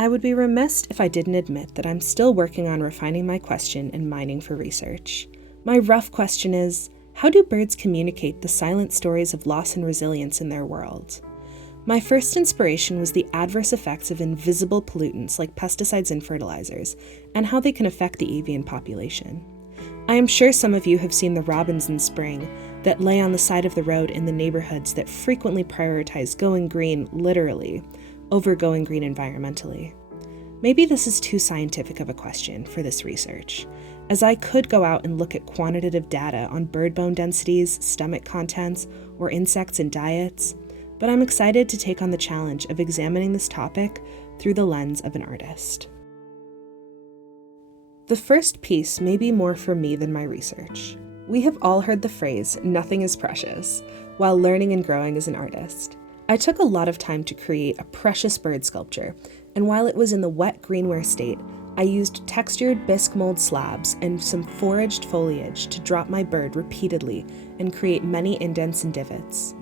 I would be remiss if I didn't admit that I'm still working on refining my question and mining for research. My rough question is, how do birds communicate the silent stories of loss and resilience in their world? My first inspiration was the adverse effects of invisible pollutants like pesticides and fertilizers, and how they can affect the avian population. I am sure some of you have seen the robins in spring that lay on the side of the road in the neighborhoods that frequently prioritize going green, literally, over going green environmentally. Maybe this is too scientific of a question for this research, as I could go out and look at quantitative data on bird bone densities, stomach contents, or insects and diets, but I'm excited to take on the challenge of examining this topic through the lens of an artist. The first piece may be more for me than my research. We have all heard the phrase, "nothing is precious," while learning and growing as an artist. I took a lot of time to create a precious bird sculpture, and while it was in the wet greenware state, I used textured bisque mold slabs and some foraged foliage to drop my bird repeatedly and create many indents and divots.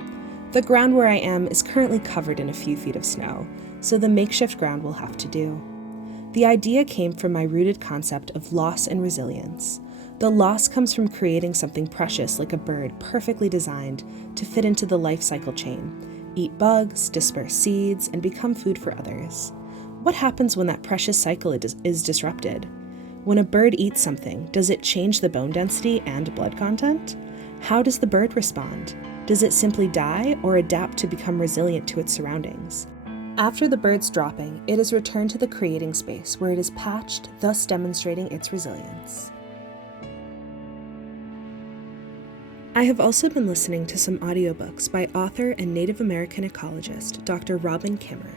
The ground where I am is currently covered in a few feet of snow, so the makeshift ground will have to do. The idea came from my rooted concept of loss and resilience. The loss comes from creating something precious like a bird perfectly designed to fit into the life cycle chain, eat bugs, disperse seeds, and become food for others. What happens when that precious cycle is disrupted? When a bird eats something, does it change the bone density and blood content? How does the bird respond? Does it simply die or adapt to become resilient to its surroundings? After the bird's dropping, it is returned to the creating space where it is patched, thus demonstrating its resilience. I have also been listening to some audiobooks by author and Native American ecologist Dr. Robin Kimmer.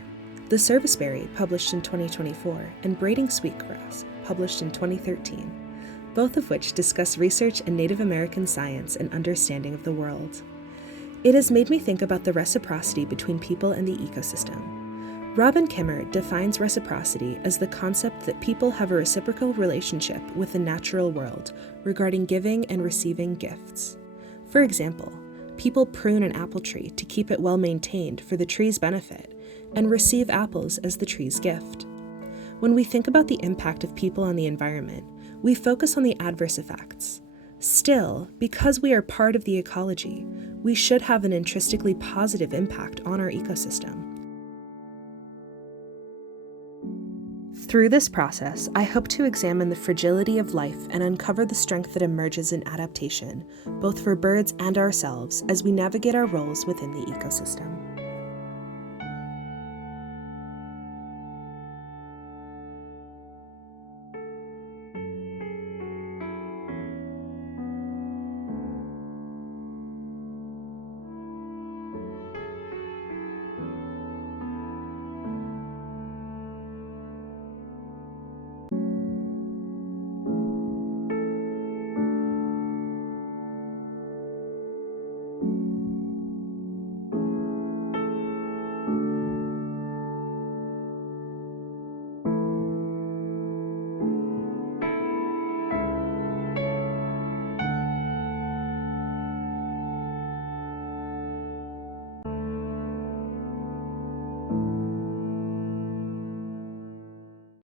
The Serviceberry, published in 2024, and Braiding Sweetgrass, published in 2013, both of which discuss research in Native American science and understanding of the world. It has made me think about the reciprocity between people and the ecosystem. Robin Kimmer defines reciprocity as the concept that people have a reciprocal relationship with the natural world regarding giving and receiving gifts. For example, people prune an apple tree to keep it well maintained for the tree's benefit and receive apples as the tree's gift. When we think about the impact of people on the environment, we focus on the adverse effects. Still, because we are part of the ecology, we should have an intrinsically positive impact on our ecosystem. Through this process, I hope to examine the fragility of life and uncover the strength that emerges in adaptation, both for birds and ourselves, as we navigate our roles within the ecosystem.